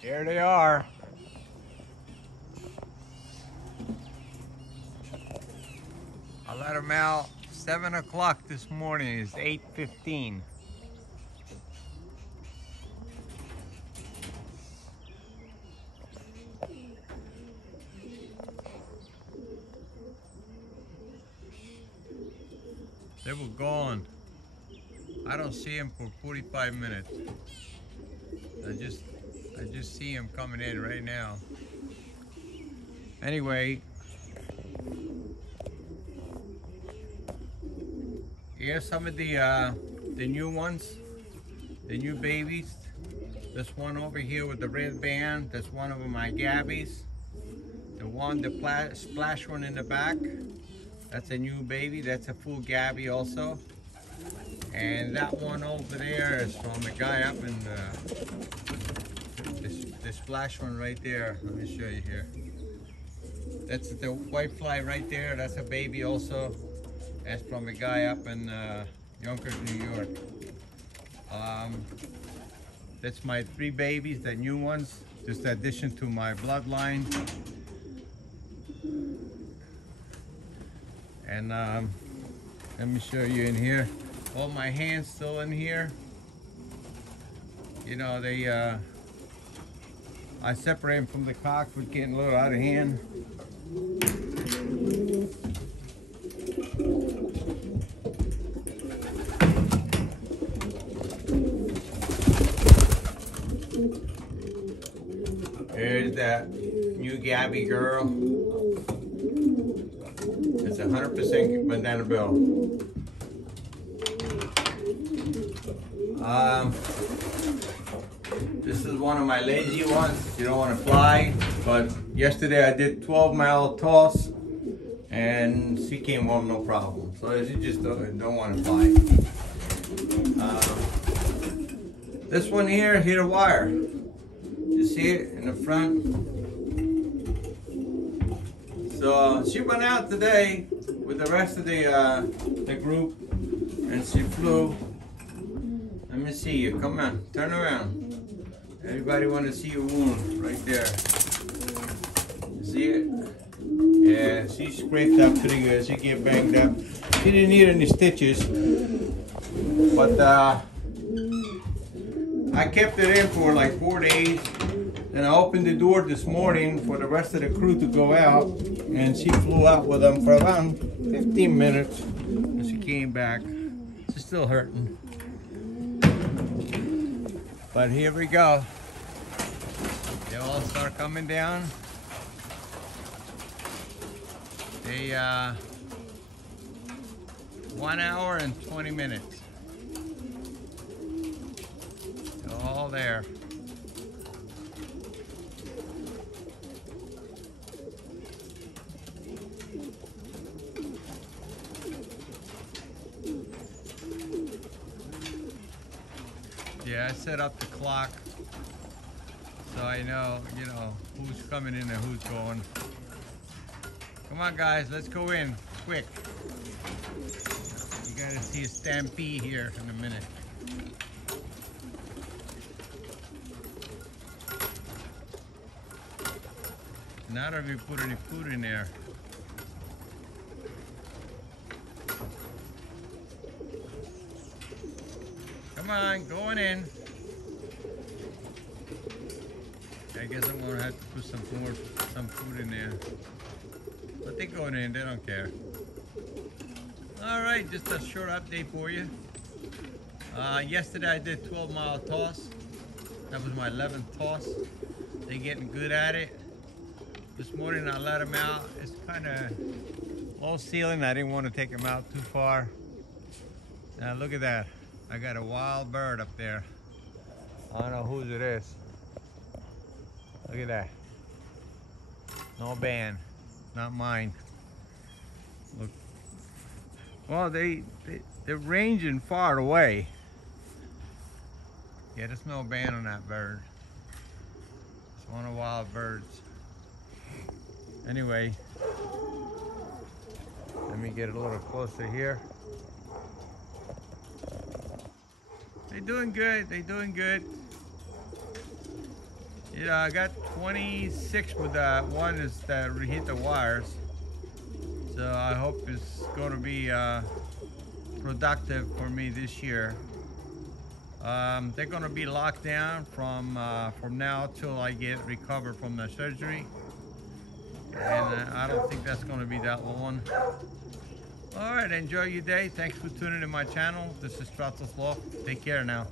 Here they are. I let them out 7 o'clock this morning. It's 8:15. They were gone. I don't see them for 45 minutes. I just see them coming in right now. Anyway, here's some of the new ones, the new babies. This one over here with the red band, that's one of my gabbies. The splash one in the back, that's a new baby. That's a full gabby also. And that one over there is from a guy up in the splash one right there. Let me show you here. That's the white fly right there. That's a baby also. That's from a guy up in Yonkers, New York. That's my 3 babies, the new ones, just addition to my bloodline. And let me show you in here. All my hands still in here. You know, I separate them from the cocks, but getting a little out of hand. Here's that new Gabby girl. It's 100% banana bill. This is one of my lazy ones. You don't want to fly, but yesterday I did 12-mile toss and she came home no problem. So she just don't want to fly. This one here hit a wire. You see it in the front? So she went out today with the rest of the group and she flew. Let me see you. Come on, turn around. Everybody want to see your wound right there. See it? Yeah, she scraped up pretty good. She get banged up. She didn't need any stitches, but I kept it in for like 4 days. And I opened the door this morning for the rest of the crew to go out, and she flew out with them for around 15 minutes, and she came back. She's still hurting. But here we go. They all start coming down. They 1 hour and 20 minutes. They're all there. Yeah, I set up the clock so I know, you know, who's coming in and who's going. Come on, guys, let's go in quick. You gotta see a stampede here in a minute. Not if you put any food in there. Come on, going in. I guess I'm gonna have to put some food in there. But they're going in, they don't care. All right, just a short update for you. Yesterday I did 12-mile toss. That was my 11th toss. They're getting good at it. This morning I let them out. It's kind of all ceiling. I didn't want to take them out too far. Now look at that. I got a wild bird up there. I don't know whose it is. Look at that. No band. Not mine. Look. Well, they're ranging far away. Yeah, there's no band on that bird. It's one of the wild birds. Anyway, let me get a little closer here. They're doing good. They're doing good. You know, I got 26 with one is that reheat the wires. So I hope it's going to be productive for me this year. They're going to be locked down from now till I get recovered from the surgery. And I don't think that's going to be that long. All right, enjoy your day. Thanks for tuning in my channel. This is Stratos Loft. Take care now.